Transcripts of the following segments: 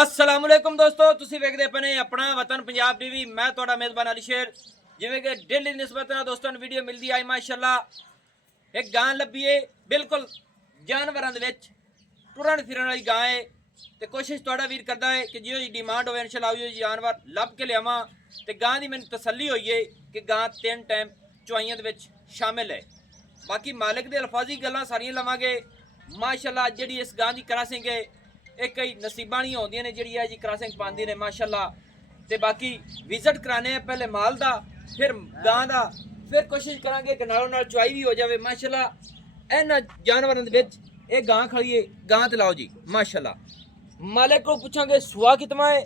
अस्सलाम वालेकुम दोस्तों, तुसी वेखदे पए ने अपना वतन पंजाब टीवी। मैं तुहाडा मेज़बान अली शेर। जिवें कि डेली निस्बत नाल दोस्तों वीडियो मिलदी आई माशाअल्लाह एक गां लब्भी है बिल्कुल जानवरां दे विच टुरन फिरन वाली गां है। ते कोशिश तुहाडा वीर करदा है कि जिहो जी डिमांड होवे इंशाअल्लाह उहो जी जानवर लभ के लियावां। ते गां दी मैनूं तसल्ली होई है कि गां 3 टाइम चुआइयां दे विच शामिल है। बाकी मालिक दे अल्फाजी गल्लां सारियां लवांगे माशाअल्लाह। जिहड़ी इस गां दी क्रॉसिंग है एक कई नसीबां नहीं होंदियां ने जिहड़ी जी क्रॉसिंग पांदी ने माशाअल्लाह। ते बाकी विजिट कराने पहले माल दा फिर गां दा, फिर कोशिश करांगे कि नालों नाल चुआई भी हो जाए माशाअल्लाह। इन्हां जानवरां दे विच एक गां खड़ी है, गां ते लाओ जी माशाअल्लाह। मालिक को पूछांगे सुआ कितना है।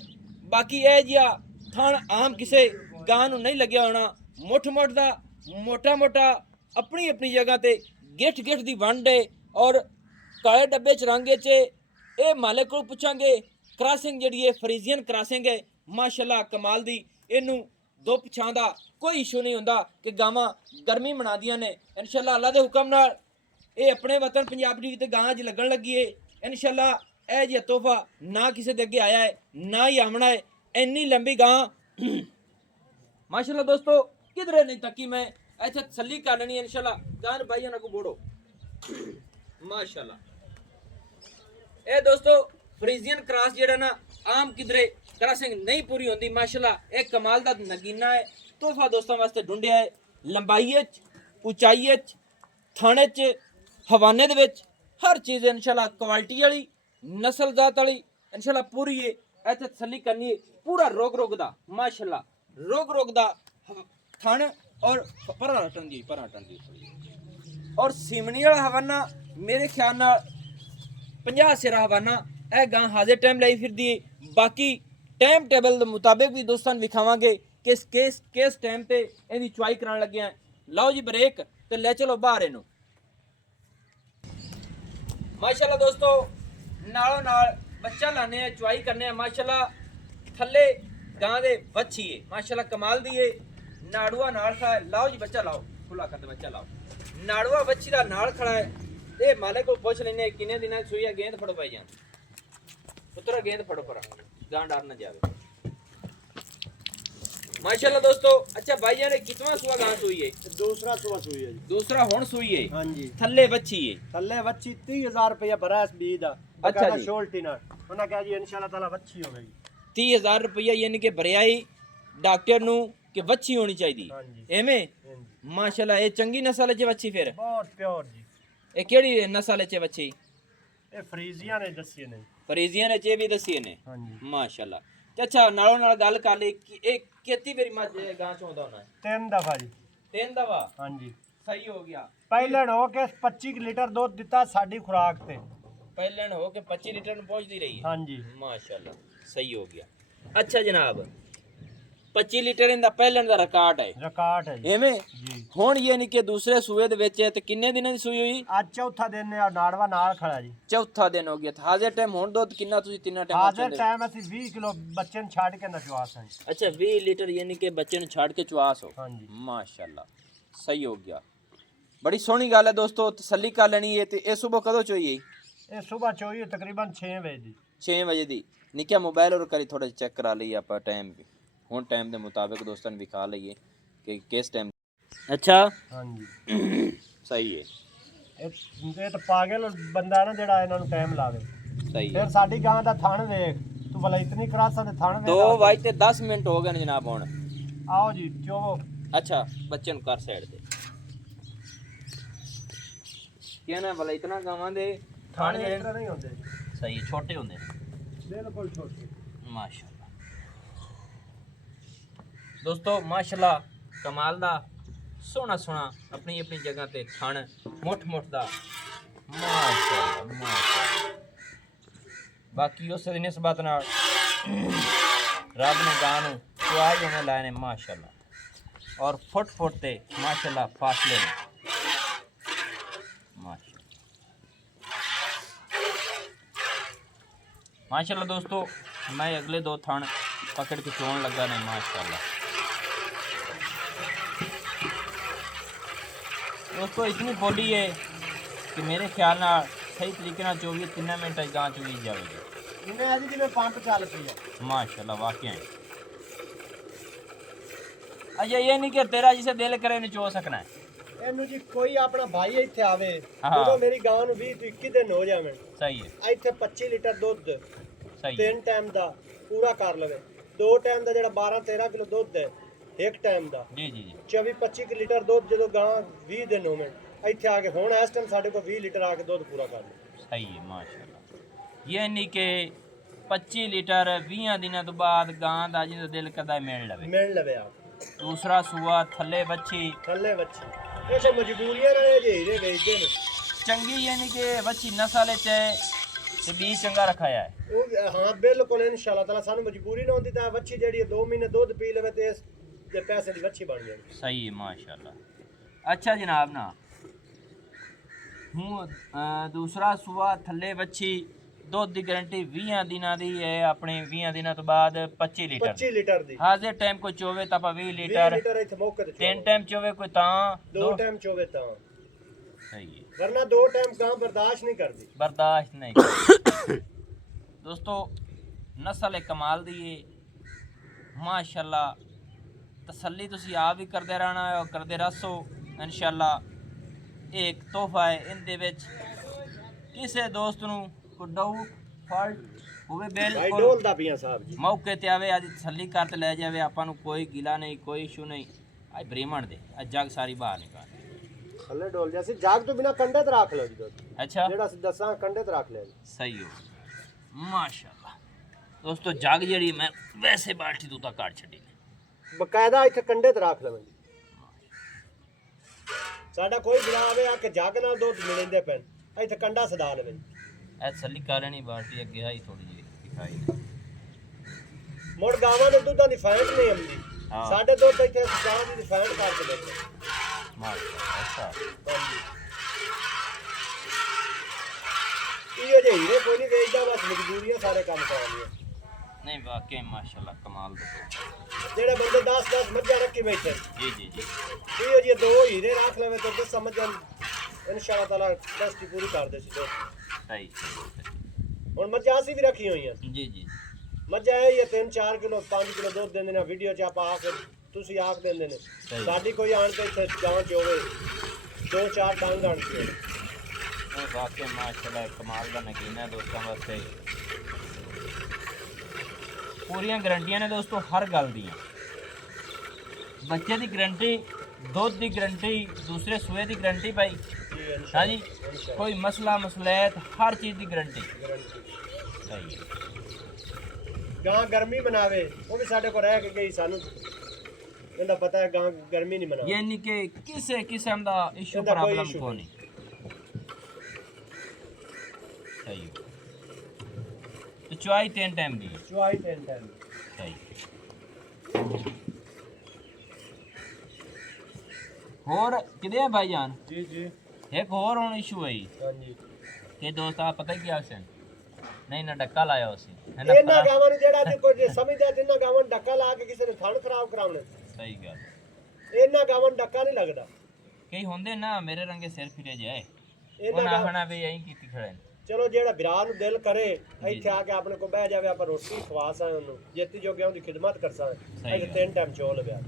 बाकी ए जिहा थण आम किसे गां नूं नहीं लग्या होना। मुठ मुठ दा मोटा मोटा अपनी अपनी जगह ते गिठ गिठ दी वंड है और काले डब्बे च रंग च। ये मालिक को पूछांगे क्रॉसिंग जिहड़ी है फ्रीजियन क्रॉसिंग है माशाअल्लाह कमाल दी। इनू धुप छां दा कोई इशू नहीं हुंदा कि गावां गर्मी मनादियां ने। इंशाअल्लाह अल्लाह दे हुक्म नाल ये अपने वतन पंजाब दी ते गां च लगन लगी है इंशाअल्लाह। ए जिहा तोहफा ना किसी दे अगे आया है ना ही आमना है। इन्नी लंबी गां माशाअल्लाह दोस्तों किधरे नहीं तकी। मैं ऐसे तसल्ली कर लेनी है इंशाअल्लाह। गां भाई ना को बोड़ो माशाअल्लाह। ए दोस्तों फ्रीजियन क्रॉस जेड़ा ना आम किधरे क्रॉसिंग नहीं पूरी होंदी माशाअल्लाह। एक कमाल दा नगीना है तोहफा दोस्तों वास्ते ढूंढिया है। लंबाई उचाई थाने च हवाने दे विच हर चीज़ इंशाअल्लाह क्वालिटी वाली नस्ल जात वाली इंशाअल्लाह पूरी है। ऐसे तसल्ली करनी है पूरा रोग रोग दा माशाअल्लाह रोग दा थान और पर हटन दी और सीमनी वाला हवाना मेरे ख्याल नाल 50 सिरा हवाना ए गां हाजिर टाइम लाई फिरदी है। बाकी टाइम टेबल के मुताबिक भी दोस्तों दिखावांगे किस टाइम पे इहदी चुआई कराने लगे हैं। लाओ जी ब्रेक ते ले चलो बाहर इनू माशाअल्लाह दोस्तों। नालों नाल बच्चा लाने हैं चुआई करने हैं माशाअल्लाह। थल्ले गां दे बच्ची है माशाअल्लाह कमाल दी है। नाड़ुआ नाल खड़ा है। लाओ जी बच्चा लाओ खुला कर दे बच्चा लाओ। नाड़ुआ बच्ची दा नाल खड़ा है। ये मालिक को पूछ लेने किन्ने दिन सुई है। गेंद फड़ो भाई जान पुत्रा गेंद फड़ो पर गां डर ना जावे माशाअल्लाह दोस्तों। अच्छा भाई जान कितना सुआ गां सुई है? दूसरा सुबह सुई है जी। दूसरा हुण सुई है। हाँ जी थल्ले बच्ची है। थल्ले बच्ची 30,000 रुपया भरा इस बीज दा। अच्छा जी शोल्टी ना उन्हें कहा जी इंशाल्लाह ताला बच्ची होगी 30,000 रुपया यानी कि भरियाई डॉक्टर नू कि बच्ची होनी चाहिए हाँ जी एवें हाँ जी। माशाअल्लाह। ये चंगी नस्ल च बच्ची फिर बहुत प्योर जी। ये केड़ी नस्ल च बच्ची? ये फ्रीजिया ने दसी ने फरीजियां ने चे भी दसी ने हाँ जी। माशाअल्लाह। ते अच्छा नालों नाल गल कर ले कि एक केती मेरी मझ गां चोंदा होना है? 3 दफा जी। 3 दफा हाँ जी सही हो गया। पहले हो के 25 लीटर दूध दिता साडी खुराक ते। पहले हो के 25 लीटर में पहुंचती रही है हाँ जी माशाअल्लाह सही हो गया। अच्छा जनाब 25 लीटर इंदा पहले दा रिकॉर्ड है रिकॉर्ड है जी। एवें जी हुण यानी कि दूसरे सूए दे विच ते किन्ने दिनां दी सूई हुई? आज चौथा दिन है और नाड़वा नाल खड़ा जी। चौथा दिन हो गया। हाजिर टाइम हुण दुध किन्ना तुसी तीना टाइम हाजिर टाइम असि 20 किलो बच्चे ने छाड़ के नचवास हैं। अच्छा 20 लीटर यानी कि बच्चे ने छाड़ के चुआस हो। हाँ जी माशाअल्लाह सही हो गया। बड़ी सोहनी गल है दोस्तों तसल्ली कर लेनी है। ते ये सुबह कदों चोई? ये सुबह चोई तकरीबन 6 बजे दी। 6 बजे दी। निक्का मोबाइल और करी थोड़ा चेक करा लईए आप टाइम भी हुण टाइम के मुताबिक दोस्तों ने विखा लईए कि किस टाइम। अच्छा हाँ जी सही है ਇਹ ਤਾਂ ਪਾਗਲ ਬੰਦਾ ਨਾ ਜਿਹੜਾ ਇਹਨਾਂ ਨੂੰ ਟਾਈਮ ਲਾਵੇ। सही है। ਫਿਰ ਸਾਡੀ ਗਾਂ ਦਾ ਥਣ ਵੇਖ ਤੂੰ ਭਲਾ ਇਤਨੀ ਕਰਾਸਾਂ ਦੇ ਥਣ ਵੇਖ। 2 बज ते 10 मिनट हो गए ने जनाब हुण। ਆਓ ਜੀ ਚੋਵੋ। अच्छा बच्चे नु कर साइड दे कहना भला इतना गावां दे ਥਣ ਇਸ ਤਰ੍ਹਾਂ ਨਹੀਂ ਹੁੰਦੇ सही है छोटे होंदे ने ਬਿਲਕੁਲ ਛੋਟੇ। माशाअल्लाह दोस्तों माशाअल्लाह कमाल दा सोना सोना अपनी अपनी जगह ते थण मुठ मुठ दा माशाअल्लाह। बाकी उस निस्बत नाल रब ने गां नूं चुआई होने लाए ने माशाअल्लाह और फुट फुट ते माशाअल्लाह फासले ने माशाअल्लाह दोस्तों। मैं अगले 2 थण पकड़ के चोन लगा ने माशाअल्लाह। दोस्तों इतनी बॉडी है कि मेरे ख्याल नाल सही तरीके नाल 24-3 मिनट गां चुई जाएगी। ਇਹਨੇ ਅੱਜ ਜਿਵੇਂ ਪੰਪ ਚੱਲ ਪਈ ਹੈ माशाल्लाह वाकई अच्छा ये नहीं कि तेरा जिसे दिल करे निचो सकना है ਇਹਨੂੰ ਜੀ ਕੋਈ ਆਪਣਾ ਭਾਈ ਇੱਥੇ ਆਵੇ ਹਾਂ। ਜਦੋਂ ਮੇਰੀ ਗਾਂ ਨੂੰ 20 ਤੋਂ 21 ਦਿਨ ਹੋ ਜਾਵਣ सही है ਇੱਥੇ 25 ਲੀਟਰ ਦੁੱਧ सही है ਤਿੰਨ ਟਾਈਮ ਦਾ ਪੂਰਾ ਕਰ ਲਵੇ ਦੋ ਟਾਈਮ ਦਾ ਜਿਹੜਾ 12 13 ਕਿਲੋ ਦੁੱਧ ਹੈ ਇੱਕ ਟਾਈਮ ਦਾ जी जी जी 24 25 ਲੀਟਰ ਦੁੱਧ ਜਦੋਂ ਗਾਂ 20 ਦਿਨ ਹੋਵੇ ਇੱਥੇ ਆ ਕੇ ਹੁਣ ਇਸ ਟਾਈਮ ਸਾਡੇ ਕੋਲ 20 ਲੀਟਰ ਆ ਕੇ ਦੁੱਧ ਪੂਰਾ ਕਰ ਲੇ सही है माशाल्लाह ये नहीं कि 25 लीटर 20 दिनों तो बाद गां दा जिसे दिल करदा मिल लवे ਮਿਲ ਲਵੇ ਆ दूसरा सुआ थल्ले बच्ची ਥੱਲੇ ਬੱਚੀ ਇਹ ਸਭ ਮਜਬੂਰੀਆਂ ਨਾਲ ਜੇ ਹੀਰੇ ਵੇਚਦੇ ਨੇ चंगी यानी कि बच्ची नस्ल च ते बीज चंगा रखाया है ਉਹ ਹਾਂ ਬਿਲਕੁਲ ਇਨਸ਼ਾਅੱਲਾ ਤਾਲਾ ਸਾਨੂੰ ਮਜਬੂਰੀ ਨਾ ਹੁੰਦੀ ਤਾਂ ਬੱਚੀ ਜਿਹੜੀ 2 ਮਹੀਨੇ ਦੁੱਧ ਪੀ ਲਵੇ ਤੇ ਇਸ ਦੇ ਪੈਸੇ ਦੀ ਬੱਚੀ ਬਣ ਜਾਣੀ सही है माशाल्लाह अच्छा जनाब ना हूँ दूसरा सुआ थल्ले बच्ची दुध की गारंटी 20 दिनों की है अपने 20 दिनों तो बाद 25 लीटर 25 ਲੀਟਰ ਦੀ हाजिर टाइम कोई चोवे तो 20 20 लीटर ਲੀਟਰ ਇੱਥੇ ਮੌਕੇ ਤੇ तीन टाइम चोवे कोई ता ਦੋ ਟਾਈਮ ਚੋਵੇ ਤਾਂ सही है ਵਰਨਾ ਦੋ ਟਾਈਮ ਗਾਂ ਬਰਦਾਸ਼ਤ ਨਹੀਂ ਕਰਦੀ बर्दाश्त नहीं कर। दोस्तों नस्ल एक कमाल दी है माशाल्लाह तसल्ली तुसी आप भी करते रहना है और करते रहो इंशाल्लाह एक तोहफा है इनदे विच किसी दोस्त नू कोई डाउट फॉल्ट होवे ਭਾਈ बिल्कुल ਡੋਲਦਾ ਪੀਆਂ ਸਾਹਿਬ ਜੀ मौके ते आवे आज तसल्ली करते ले जावे आपां नू कोई गिला नहीं कोई इशू नहीं आज ब्रेमण दे आज जग सारी बाहर निकाल ਥੱਲੇ ਡੋਲ ਜਾ ਸੀ ਜਾਗ ਤੋਂ ਬਿਨਾ ਕੰਡੇ ਤੇ ਰੱਖ ਲਓ ਜੀ ਦੁੱਧ अच्छा ਜਿਹੜਾ ਅਸੀਂ ਦੱਸਾਂ ਕੰਡੇ ਤੇ ਰੱਖ ਲਿਆ ਜੀ सही हो माशाल्लाह दोस्तों जग जड़ी मैं वैसे बाल्टी तू तक काट छड़ी ने ਬਕਾਇਦਾ ਇੱਥੇ ਕੰਡੇ ਤੇ ਰੱਖ ਲਵਾਂ ਜੀ ਸਾਡਾ ਕੋਈ ਬਿਨਾ ਆਵੇ ਆ ਕਿ ਜੱਗ ਨਾਲ ਦੁੱਧ ਮਿਲਦੇ ਪੈਣ ਇੱਥੇ ਕੰਡਾ ਸਦਾ ਲਵੇ ਜੀ ऐ सली कालनी बाल्टी अगे आई थोड़ी जी दिखाई ने ਮੁੜ ਗਾਵਾਂ ਦੇ ਦੁੱਧਾਂ ਦੀ ਫੈਂਟ ਨਹੀਂ ਆਉਂਦੀ ਹਾਂ। ਸਾਡੇ ਦੁੱਧ ਇੱਥੇ ਗਾਂ ਦੀ ਫੈਂਟ ਕਰਕੇ ਦਿੰਦੇ माशाल्लाह अच्छा ਇਹ ਜੇ ਹੀਰੇ ਕੋਈ ਨਹੀਂ ਵੇਚਦਾ ਬਸ ਮਜਬੂਰੀਆਂ ਸਾਰੇ ਕੰਮ ਕਰਾਉਂਦੀਆਂ नहीं वाकई माशाल्लाह कमाल दो ਜਿਹੜੇ ਬੰਦੇ 10 ਮੱਝਾਂ ਰੱਖੀ ਬੈਠੇ जी जी जी ਇਹ ਜੇ ਦੋ ਹੀਰੇ ਰੱਖ ਲਵੇ ਤਾਂ ਦੱਸ ਸਮਝਣ ਇਨਸ਼ਾਅੱਲਾ ਤਾਲਾ ਦਸਤੀ ਪੂਰੀ ਕਰ ਦੇ ਸੀ सही ਹੁਣ ਮੱਝਾਂ ਅਸੀਂ ਵੀ ਰੱਖੀ ਹੋਈਆਂ जी जी ਮੱਝਾਂ ਇਹ 3-4 ਕਿਲੋ 5 ਕਿਲੋ ਦੁੱਧ ਦਿੰਦੇ ਨੇ ਵੀਡੀਓ 'ਚ ਆਪਾਂ ਆ ਕੇ ਤੁਸੀਂ ਆਖ ਦਿੰਦੇ ਨੇ ਸਹੀ। ਸਾਡੀ ਕੋਈ ਆਣ ਕੇ ਇੱਥੇ ਜਾਂਚ ਹੋਵੇ 2-4 ਟੰਗ ਆਣ ਕੇ नहीं वाकई माशाल्लाह कमाल का नगीना है दोस्तों वास्ते पूरियां गारंटियां ने दोस्तों हर गल दी बच्चे की गारंटी दुध की गारंटी दूसरे सूए की गारंटी भाई हाँ जी कोई मसला मसलैत हर चीज़ की गारंटी सही है ਗਾਂ ਗਰਮੀ ਬਣਾਵੇ ਉਹ ਵੀ ਸਾਡੇ ਕੋਲ ਰਹਿ ਕੇ ਗਈ ਸਾਨੂੰ ਇਹਦਾ ਪਤਾ ਹੈ ਗਾਂ ਗਰਮੀ ਨਹੀਂ ਬਣਾਵੇ यानी कि किसी किस्म का इशू ਇਹਦਾ ਕੋਈ प्रॉब्लम issue को नहीं सही तो चुआई 3 टाइम दी ਚੁਆਈ 3 ਟਾਈਮ सही और किदे भाईजान ਜੀ ਜੀ एक और होना इशू है ਹਾਂਜੀ कि दोस्त आप पता क्या हुसैन नहीं ना डक्का लाया उसी है ਇਹਨਾਂ ना ਗਾਵਾਂ ਨੂੰ ਜਿਹੜਾ ਅੱਜ ਕੋਈ ਸਮਝਦਾ ਜਿੰਨਾ ਗਾਵਾਂ ਨੂੰ ਡੱਕਾ ਲਾ ਕੇ ਕਿਸੇ ਨੂੰ ਥਣ ਖਰਾਬ ਕਰਾਉਣਾ सही गल ਇਹਨਾਂ ਗਾਵਾਂ ਨੂੰ ਡੱਕਾ ਨਹੀਂ ਲੱਗਦਾ कई होंदे ना मेरे रंगे सिर फिरे जाए ਇਹਨਾਂ वो ਗਾਵਾਂ आखना भी यही कीती खड़े ने। ਚਲੋ ਜਿਹੜਾ ਵਿਰਾ ਨੂੰ ਦਿਲ ਕਰੇ ਇੱਥੇ ਆ ਕੇ ਆਪਣੇ ਕੋਲ ਬਹਿ ਜਾਵੇ ਆਪਾਂ ਰੋਟੀ ਖਵਾ ਸਾਂ ਉਹਨੂੰ ਜਿੱਤੀ ਜੋ ਗਿਆ ਉਹਦੀ ਖਿਦਮਤ ਕਰ ਸਾਂ ਸਹੀ ਇੱਥੇ ਗੱਲ। 3 ਟਾਈਮ ਚੋਲ ਲਿਆ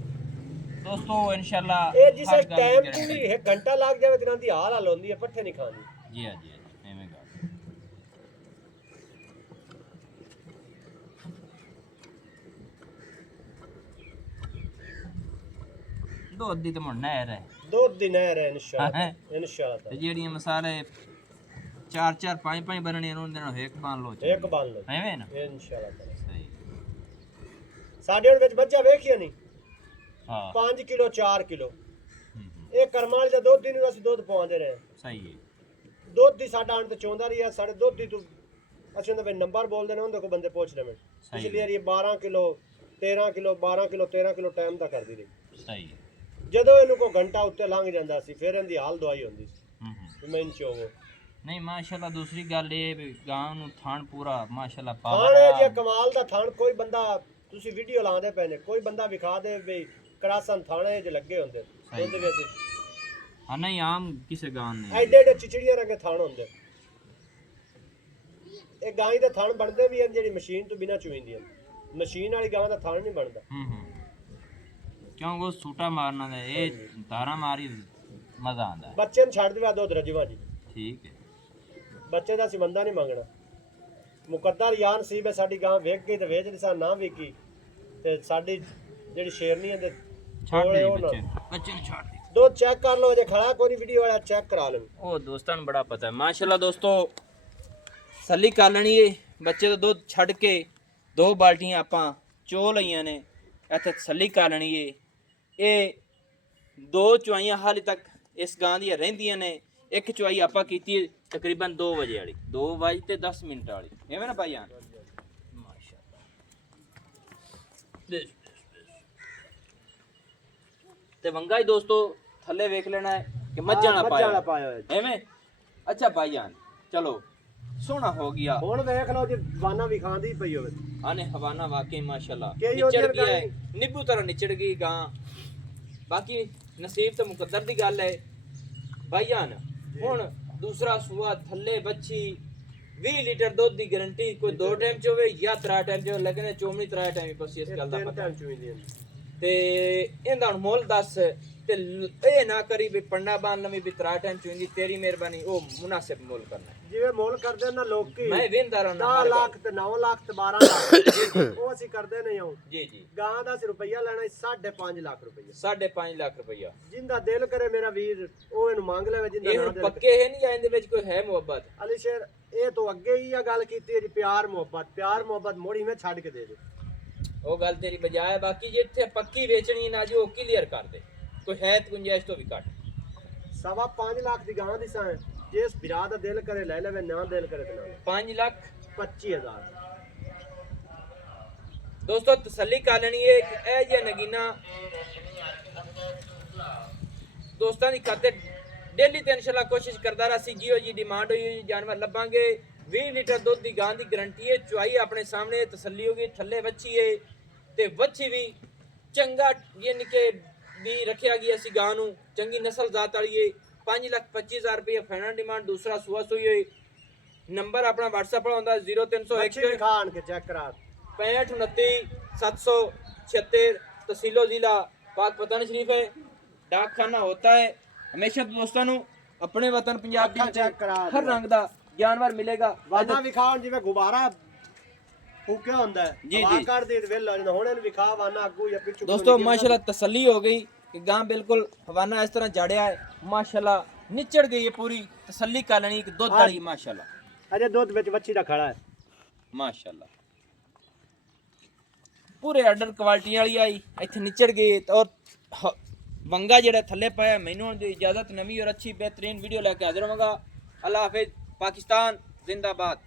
दोस्तों इंशाल्लाह ਇਹ ਜਿਸ हर गल की ਟਾਈਮ guarantee। ਪੂਰੀ 1 ਘੰਟਾ ਲੱਗ ਜਾਵੇ ਤਿਨਾਂ ਦੀ ਹਾਲ ਹਾਲ ਹੁੰਦੀ ਹੈ ਪੱਠੇ ਨਹੀਂ ਖਾਣੀ जी हाँ जी हाँ जी एवें गल दुध दी ते मुड़ नहर है ਦੁੱਧ ਦੀ ਨਹਿਰ ਹੈ ਹਾਂ। ਇਨਸ਼ਾਅੱਲਾ ਇਨਸ਼ਾਅੱਲਾ ते जेड़ियां मसाले 4 5 बनने उन्होंने दिन एक पान लो ਇੱਕ ਬਣ ਲਓ एवें ना ਇਨਸ਼ਾਅੱਲਾ ਤਾਲਾ। सही ਸਾਡੇ ਹੁਣ ਵਿੱਚ ਬੱਚਾ ਵੇਖਿਆ ਨਹੀਂ हाँ 5 ਕਿਲੋ 4 ਕਿਲੋ हम्म, ਇਹ ਕਰਮਾਲ ਦਾ ਦੁੱਧ ਦੀ ਨੂੰ ਅਸੀਂ ਦੁੱਧ ਪਵਾਉਂਦੇ ਰਹੇ सही है ਦੁੱਧ ਦੀ ਸਾਡਾ ਅੰਤ ਚੋਂਦਾ ਰਹੀ ਹੈ ਸਾਡੇ ਦੁੱਧ ਦੀ ਤੂੰ ਅਸੀਂ ਉਹਦੇ ਵਿੱਚ ਨੰਬਰ ਬੋਲਦੇ ਨੇ ਉਹਦੇ ਕੋਲ ਬੰਦੇ ਪੁੱਛ ਲਵੇਂ ਸਹੀ ਪਿਛਲੀ ਵਾਰੀ ਇਹ 12 kilo 13 kilo 12 kilo 13 kilo time ਦਾ ਕਰਦੀ ਰਹੀ सही है ਜਦੋਂ ਇਹਨੂੰ ਕੋਈ ਘੰਟਾ ਉੱਤੇ ਲੰਘ ਜਾਂਦਾ ਸੀ ਫਿਰ ਇਹਦੀ ਹਾਲ ਦਵਾਈ ਹੁੰਦੀ ਸੀ ਵੀ ਮੈਂ ਚੋਵੋ नहीं माशाल्लाह दूसरी गल ये भी गांव नु थान पूरा माशाल्लाह ਥਾਣੇ ਜੇ पावर ਕਮਾਲ ਦਾ ਥਾਣ ਕੋਈ ਬੰਦਾ ਤੁਸੀਂ ਵੀਡੀਓ ਲਾਉਂਦੇ ਪਏ ਨੇ ਕੋਈ ਬੰਦਾ ਵਿਖਾ ਦੇ ਵੀ ਕਰਾਸਨ ਥਾਣੇ 'ਚ ਲੱਗੇ ਹੁੰਦੇ ਸਹੀ। ਉਹਦੇ ਵਿੱਚ हाँ नहीं आम किसे गांव नहीं ਐਡੇ ਐਡੇ ਚਿਚੜੀਆਂ ਰੰਗੇ ਥਾਣ ਹੁੰਦੇ ਇਹ ਗਾਂ ਦੇ ਥਣ ਬਣਦੇ ਵੀ ਹਨ ਜਿਹੜੀ ਮਸ਼ੀਨ ਤੋਂ ਬਿਨਾ ਚੁਈਂਦੀਆਂ ਮਸ਼ੀਨ ਵਾਲੀ ਗਾਂ ਦਾ ਥਣ ਨਹੀਂ ਬਣਦਾ ਕਿਉਂ ਉਹ ਸੂਟਾ ਮਾਰਨਾ ਦਾ ਇਹ ਤਾਰਾ ਮਾਰੀ ਮਜ਼ਾ ਆਂਦਾ ਬੱਚੇ ਨੂੰ ਛੱਡ ਦੇਵਾ ਦੁੱਧ ਰਜਵਾ ਜੀ ਠੀਕ ਹੈ ਬੱਚੇ ਦਾ ਅਸੀਂ ਬੰਦਾ ਨਹੀਂ ਮੰਗਣਾ ਮੁਕੱਦਰ ਯਾਰ ਸੀ ਬੇ ਸਾਡੀ ਗਾਂ ਵੇਖ ਗਈ ਤੇ ਵੇਚ ਨਹੀਂ ਸਾ ਨਾ ਵੇਖੀ ਤੇ ਸਾਡੀ ਜਿਹੜੀ ਸ਼ੇਰਨੀ ਹੈ ਤੇ ਛੱਡ ਦੇ ਬੱਚੇ ਨੂੰ ਛੱਡ ਦੇ ਦੁੱਧ ਚੈੱਕ ਕਰ ਲਓ ਜੇ ਖੜਾ ਕੋਈ ਵੀਡੀਓ ਵਾਲਾ ਚੈੱਕ ਕਰਾ ਲੈਣ ਉਹ ਦੋਸਤਾਂ ਨੂੰ ਬੜਾ ਪਤਾ ਹੈ ਮਾਸ਼ਾਅੱਲਾ ਦੋਸਤੋ ਸੱਲੀ ਕਰ ਲੈਣੀ ਏ ਬੱਚੇ ਦਾ ਦੁੱਧ ਛੱਡ ਕੇ 2 ਬਾਲਟੀਆਂ ਆਪਾਂ ਚੋ ਲਈਆਂ ਨੇ ਇੱਥੇ ਤਸੱਲੀ ਕਰ ਲੈਣੀ ਏ ਇਹ 2 ਚੁਆਈਆਂ ਹਾਲੇ ਤੱਕ ਇਸ ਗਾਂ ਦੀਆਂ ਰਹਿੰਦੀਆਂ ਨੇ ਇੱਕ ਚੁਆਈ ਆਪਾਂ ਕੀਤੀ ਹੈ ਤਕਰੀਬਨ 2 ਵਜੇ ਵਾਲੀ 2 ਵਜੇ ਤੇ 10 ਮਿੰਟ ਵਾਲੀ ਐਵੇਂ ਨਾ ਭਾਈਆਂ ਮਾਸ਼ਾਅੱਲਾ ਤੇ ਵੰਗਾ ਹੀ ਦੋਸਤੋ ਥੱਲੇ ਵੇਖ ਲੈਣਾ ਹੈ ਕਿ ਮੱਝਾਂ ਨਾ ਪਾਇਆ ਹੋਇਆ ਐਵੇਂ ਅੱਛਾ ਭਾਈਆਂ ਚਲੋ ਸੋਹਣਾ ਹੋ ਗਿਆ ਹੁਣ ਵੇਖ ਲਓ ਜੇ ਵਾਨਾ ਵੀ ਖਾਂਦੀ ਪਈ ਹੋਵੇ ਆਨੇ ਹਵਾਨਾ ਵਾਕਈ ਮਾਸ਼ਾਅੱਲਾ ਕਈ ਨਿਚੜ ਉਹਦੀਆਂ ਗਿਆ ਹੈ ਨਿੱਬੂ ਤਰ੍ਹਾਂ ਨਿਚੜ ਗਈ ਗਾਂ ਬਾਕੀ ਨਸੀਬ ਤੇ ਮੁਕੱਦਰ ਦੀ ਗੱਲ ਹੈ ਭਾਈਆਂ ਹੁਣ ਦੂਸਰਾ ਸੂਆ ਥੱਲੇ ਬੱਚੀ 20 ਲੀਟਰ ਦੁੱਧ ਦੀ ਗਾਰੰਟੀ ਕੋਈ 2 ਟਾਈਮ ਚ ਹੋਵੇ ਜਾਂ 3 ਟਾਈਮ ਚ ਹੋਵੇ ਲੇਕਿਨ ਚੋਮਣੀ 3 ਟਾਈਮ ਬਸ ਇਸ ਗੱਲ ਦਾ ਪਤਾ ਤੇ ਇਹਦਾ ਹੁਣ ਮੁੱਲ ਦੱਸ ਤੇ ਇਹ ਨਾ ਕਰੀ ਵੀ ਪੰਡਾ ਬਾਨ ਲਵੀ ਵੀ 3 ਟਾਈਮ ਚ ਹੁੰਦੀ ਤੇਰੀ ਮਿਹਰਬਾਨੀ ਉਹ ਮੁਨਾਸਿਬ ਮੁੱਲ ਕਰਨਾ ਜਿਵੇਂ ਮੁੱਲ ਕਰਦੇ ਨਾ ਲੋਕੀ ਮੈਂ ਵੇਂਦਾਰਾਂ 10 ਲੱਖ ਤੇ 9 ਲੱਖ ਤੇ 12 ਲੱਖ ਉਹ ਅਸੀਂ ਕਰਦੇ ਨਹੀਂ ਹਾਂ ਜੀ ਜੀ ਗਾਂ ਦਾ ਰੁਪਈਆ ਲੈਣਾ 5.5 ਲੱਖ ਰੁਪਈਆ 5.5 ਲੱਖ ਰੁਪਈਆ ਜਿੰਦਾ ਦਿਲ ਕਰੇ ਮੇਰਾ ਵੀਰ ਉਹ ਇਹਨੂੰ ਮੰਗ ਲੈਵੇ ਜਿੰਦਾ ਇਹ ਨਾ ਹੁਣ ਦਿਲ ਪੱਕੇ ਹੈ ਨਹੀਂ ਜਾਂ ਇਹਦੇ ਵਿੱਚ ਕੋਈ ਹੈ ਮੁਹੱਬਤ ਅਲੀ ਸ਼ੇਰ ਇਹ ਤੋਂ ਅੱਗੇ ਹੀ ਆ ਗੱਲ ਕੀਤੀ ਹੈ ਜੀ ਪਿਆਰ ਮੁਹੱਬਤ ਮੋੜੀ ਮੈਂ ਛੱਡ ਕੇ ਦੇ ਦੇ ਉਹ ਗੱਲ ਤੇਰੀ ਬਜਾਏ ਬਾਕੀ ਜੇ ਇੱਥੇ ਪੱਕੀ ਵੇਚਣੀ ਨਾ ਜੋ ਕਲੀਅਰ ਕਰ ਦੇ ਕੋਈ ਹੈ ਤੇ ਗੁੰਜਾਇਸ਼ ਤੋਂ ਵੀ ਘੱਟ 5.5 ਲੱਖ ਦੀ ਗਾਂ ਦੀ ਸਾਂ ਜਿਸ ਵਿਰਾ ਦਾ ਦਿਲ ਕਰੇ ਲੈ ਲੈਵੇ ਨਾ ਦਿਲ ਕਰੇ ਤੇ ਨਾ 5 ਲੱਖ 25,000 ਦੋਸਤੋ ਤਸੱਲੀ ਕਰ ਲੈਣੀ ਹੈ ਕਿ ਇਹ ਜੇ ਨਗੀਨਾ ਦੋਸਤਾਂ ਦੀ ਖਾਤੇ ਡੇਲੀ ਤੇ ਇਨਸ਼ਾਅੱਲਾ ਕੋਸ਼ਿਸ਼ ਕਰਦਾ ਰਹਾ ਸੀ ਜਿਉ ਜੀ ਡਿਮਾਂਡ ਹੋਈ ਜਾਨਵਰ ਲੱਭਾਂਗੇ 20 ਲੀਟਰ ਦੁੱਧ ਦੀ ਗਾਂ ਦੀ ਗਾਰੰਟੀ ਹੈ ਚੁਆਈ ਆਪਣੇ ਸਾਹਮਣੇ ਤਸੱਲੀ ਹੋਗੀ ਥੱਲੇ ਵੱਛੀ ਹੈ ਤੇ ਵੱਛੀ ਵੀ ਚੰਗਾ ਯਾਨੀ ਕਿ ਵੀ ਰੱਖਿਆ ਗਿਆ ਸੀ ਗਾਂ ਨੂੰ ਚੰਗੀ ਨਸਲ ਜ਼ਾਤ ਵਾਲੀ ਹੈ 5,25,000 ਰੁਪਏ ਫਾਈਨਲ ਡਿਮਾਂਡ ਦੂਸਰਾ ਸੂਆ ਸੂਈ ਹੋਈ ਨੰਬਰ ਆਪਣਾ WhatsApp ਵਾਲਾ ਹੁੰਦਾ 0301 ਖਾਨ ਕੇ ਚੈੱਕ ਕਰਾ 6529 776 तहसीलो जिला पाक पतन शरीफ है डाक खाना होता है हमेशा दोस्तों ਨੂੰ ਆਪਣੇ ਵਤਨ ਪੰਜਾਬ ਦੀ ਚੈੱਕ ਕਰਾ ਹਰ ਰੰਗ ਦਾ ਜਾਨਵਰ ਮਿਲੇਗਾ ਵਾਦਾ ਵਿਖਾਉਣ ਜਿਵੇਂ ਗੁਬਾਰਾ ਫੂਕਿਆ ਹੁੰਦਾ ਹੈ ਜੀ ਹਵਾ ਕੱਢਦੀ ਤੇ ਵੇਲ ਆ ਜਾਂਦਾ ਹੁਣ ਇਹਨੂੰ ਵਿਖਾ ਵਾਨਾ ਅੱਗੂ ਜਾਂ ਪਿੱਛੂ ਦੋਸਤੋ ਮਾਸ਼ਾਅੱਲਾ ਤਸੱਲੀ ਹੋ ਗਈ ਕਿ ਗਾਂ ਬਿਲਕੁਲ ਹਵਾਨਾ ਇਸ ਤਰ੍ਹਾਂ ਜੜਿਆ ਹੈ ਮਾਸ਼ਾਅੱਲਾ ਨਿਚੜ ਗਈ ਹੈ ਪੂਰੀ ਤਸੱਲੀ ਕਰ ਲੈਣੀ ਕਿ ਦੁੱਧ ਵਾਲੀ ਮਾਸ਼ਾਅੱਲਾ ਅਜੇ ਦੁੱਧ ਵਿੱਚ ਵੱਛੀ ਦਾ ਖੜਾ ਹੈ ਮਾਸ਼ਾਅੱਲਾ ਪੂਰੇ ਆਰਡਰ ਕੁਆਲਿਟੀ ਵਾਲੀ ਆਈ ਇੱਥੇ ਨਿਚੜ ਗਈ ਔਰ ਵੰਗਾ ਜਿਹੜਾ ਥੱਲੇ ਪਾਇਆ ਮੈਨੂੰ ਹੁਣ ਦੀ ਇਜਾਜ਼ਤ ਨਵੀਂ ਔਰ ਅੱਛੀ ਬਿਹਤਰੀਨ ਵੀਡੀਓ ਲੈ ਕੇ ਹਾਜ਼ਰ ਹੋਵਾਂਗਾ ਅੱਲਾਹ ਹਾਫਿਜ਼ ਪਾਕਿਸਤਾਨ ਜ਼ਿੰਦਾਬਾਦ